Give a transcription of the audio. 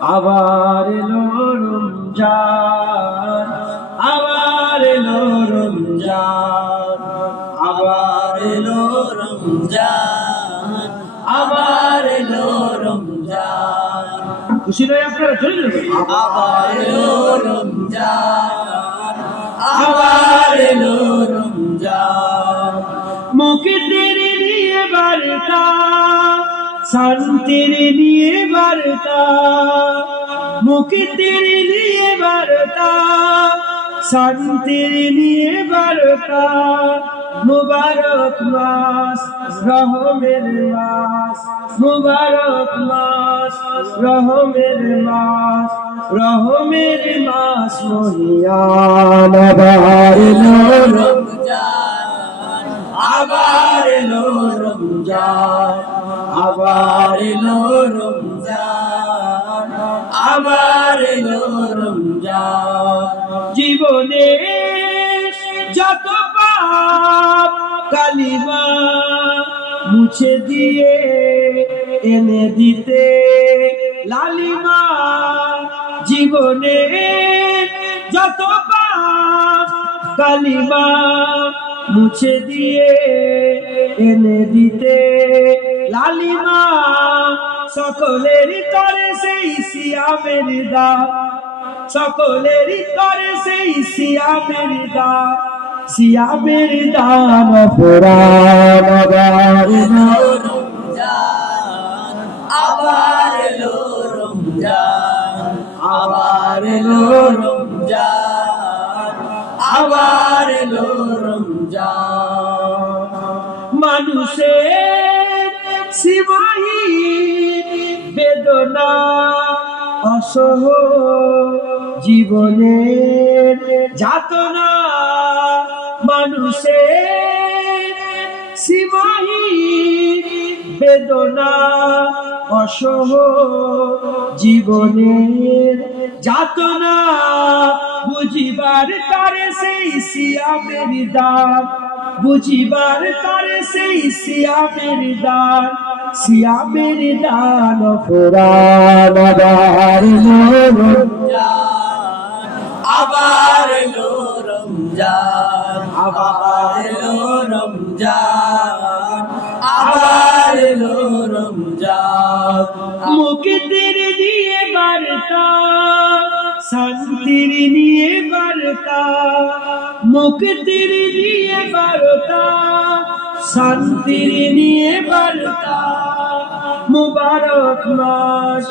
আবার এলো রমজান, আবার এলো রমজান, আবার এলো রমজান, আবার এলো রমজান। খুশি নয় আপনারা? চলে আবার এলো রমজান, আবার এলো রমজান। মুক্তির নিয়ে বার্তা, শান্তির নিয়ে বার্তা, মুক্তির নিয়ে বার্তা, শান্তির নিয়ে বার্তা। মুবারক মাস, রহমের মাস, মুবারক মাস, রহমের মাস, রহমের মাস মহিয়ান। আবার এলো রমজান, আবার এলো রমজান, আবার এলো রমজান, আবার এলো রমজান। জীবনে যত পাপ কালিমা মুছে দিয়ে এনে দিতে লালিমা। জীবনে যত পাপ কালিমা মুছে দিয়ে এনে দিতে লালিমা। সকলের তরে সেই সিয়ামের দান, সকলের তরে সেই সিয়ামের দান, সিয়ামের দান ফুরান। আবার এলো রমজান, আবার এলো রমজান, আবার এলো রমজান, আবার এলো রমজান। মানুষের সীমাহী বেদনা অসহ জীবনের যাতনা, মানুষের সীমাহী বেদনা অসহ জীবনের যাতনা। বুঝিবার তারে সেই সিয়ামের দান, বুঝিবার তারে সেই সিয়ামের দান, সিয়ামের দান ফুরান। আবার এলো রমজান, আবার এলো রমজান, আবার এলো রমজান, আবার এলো রমজান। মুক্তির নিয়ে বার্তা, শান্তির নিয়ে বার্তা, মুক্তির নিয়ে বার্তা, শান্তির নিয়ে বার্তা। মুবারক মাস,